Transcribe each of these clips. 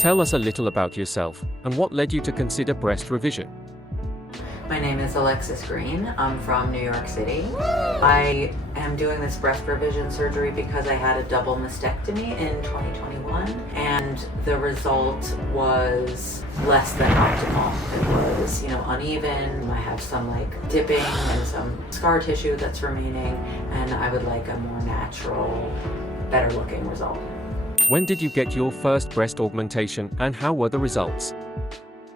Tell us a little about yourself and what led you to consider breast revision. My name is Alexis Green. I'm from New York City. I am doing this breast revision surgery because I had a double mastectomy in 2021, and the result was less than optimal. It was, uneven. I have some dipping and some scar tissue that's remaining, and I would like a more natural, better looking result. When did you get your first breast augmentation and how were the results?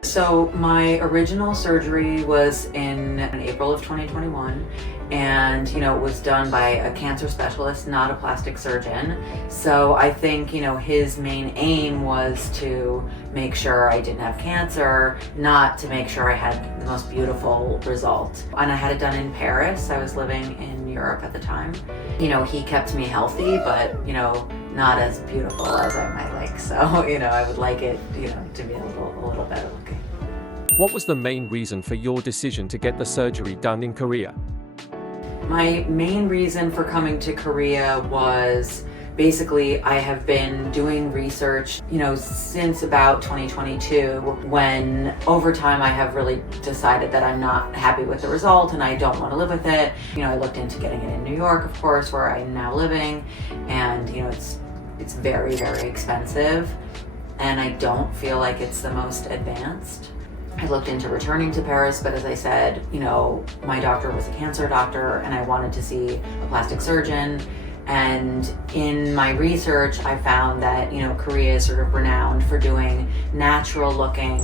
So my original surgery was in April of 2021, and it was done by a cancer specialist, not a plastic surgeon. So I think his main aim was to make sure I didn't have cancer, not to make sure I had the most beautiful result. And I had it done in Paris. I was living in Europe at the time. He kept me healthy, but not as beautiful as I might like. So I would like it to be a little better looking. What was the main reason for your decision to get the surgery done in Korea? My main reason for coming to Korea was basically I have been doing research, since about 2022, when over time I have really decided that I'm not happy with the result and I don't want to live with it. I looked into getting it in New York, of course, where I'm now living, and it's very, very expensive, and I don't feel like it's the most advanced. I looked into returning to Paris, but as I said, my doctor was a cancer doctor and I wanted to see a plastic surgeon. And in my research, I found that, Korea is sort of renowned for doing natural looking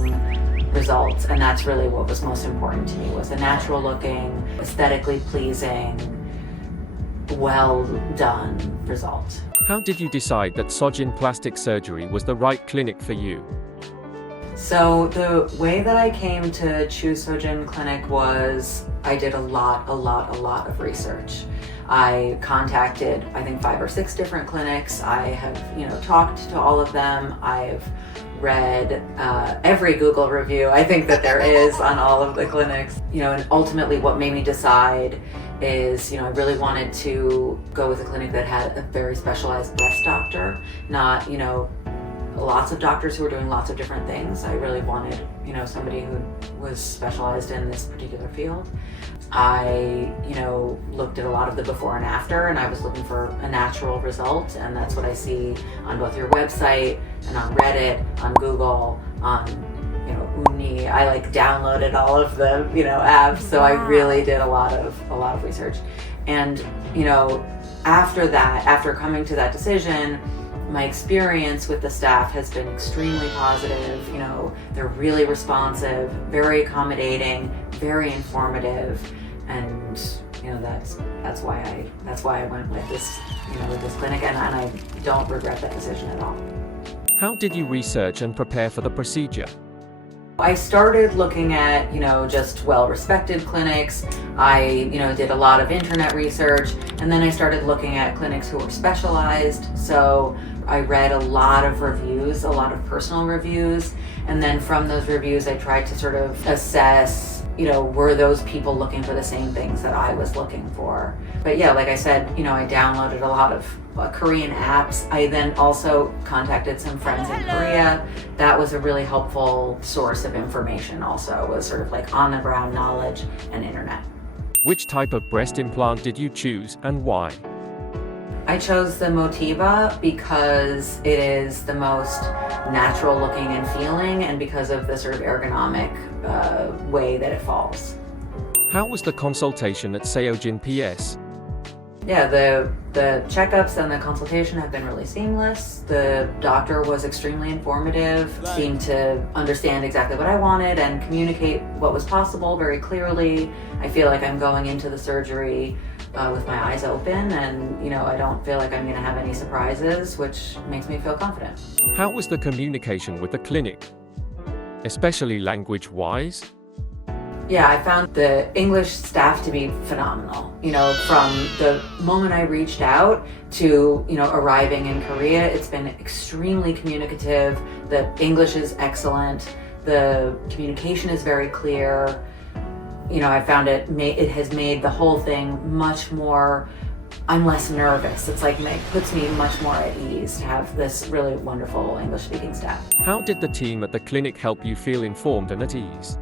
results. And that's really what was most important to me, was a natural looking, aesthetically pleasing, well done result. How did you decide that Seojin Plastic Surgery was the right clinic for you? So the way that I came to choose Seojin Clinic was I did a lot of research. I contacted, I think, 5 or 6 different clinics. I have, talked to all of them. I've read every Google review I think that there is on all of the clinics. And ultimately what made me decide is, I really wanted to go with a clinic that had a very specialized breast doctor, not, lots of doctors who were doing lots of different things. I really wanted, somebody who was specialized in this particular field. I, looked at a lot of the before and after, and I was looking for a natural result, and that's what I see on both your website and on Reddit, on Google, on, Uni. I downloaded all of the, apps, so I really did a lot of research. And, after that, after coming to that decision, my experience with the staff has been extremely positive. They're really responsive, very accommodating, very informative, and that's why I went with this with this clinic, and I don't regret that decision at all. How did you research and prepare for the procedure? I started looking at, just well-respected clinics. I, did a lot of internet research, and then I started looking at clinics who were specialized. So I read a lot of reviews, a lot of personal reviews, and then from those reviews I tried to sort of assess, were those people looking for the same things that I was looking for? But yeah, like I said, I downloaded a lot of Korean apps. I then also contacted some friends in Korea. That was a really helpful source of information also, was sort of on the ground knowledge and internet. Which type of breast implant did you choose and why? I chose the Motiva because it is the most natural looking and feeling, and because of the sort of ergonomic way that it falls. How was the consultation at Seojin PS? Yeah, the checkups and the consultation have been really seamless. The doctor was extremely informative, seemed to understand exactly what I wanted and communicate what was possible very clearly. I feel like I'm going into the surgery with my eyes open, and I don't feel like I'm going to have any surprises, which makes me feel confident. How was the communication with the clinic, especially language-wise? Yeah, I found the English staff to be phenomenal. From the moment I reached out to, arriving in Korea, it's been extremely communicative. The English is excellent. The communication is very clear. I found it has made the whole thing much more I'm less nervous. It's like it puts me much more at ease to have this really wonderful English speaking staff. How did the team at the clinic help you feel informed and at ease?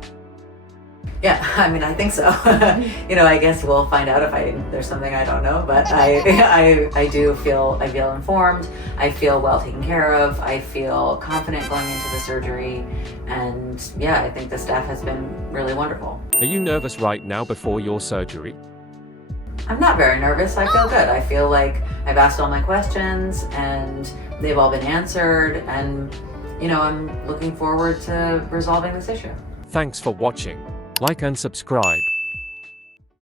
Yeah, I mean, I think so. I guess we'll find out if there's something I don't know, but I do feel informed. I feel well taken care of. I feel confident going into the surgery, and yeah, I think the staff has been really wonderful. Are you nervous right now before your surgery? I'm not very nervous. I feel good. I feel like I've asked all my questions and they've all been answered, and I'm looking forward to resolving this issue. Thanks for watching. Like and subscribe.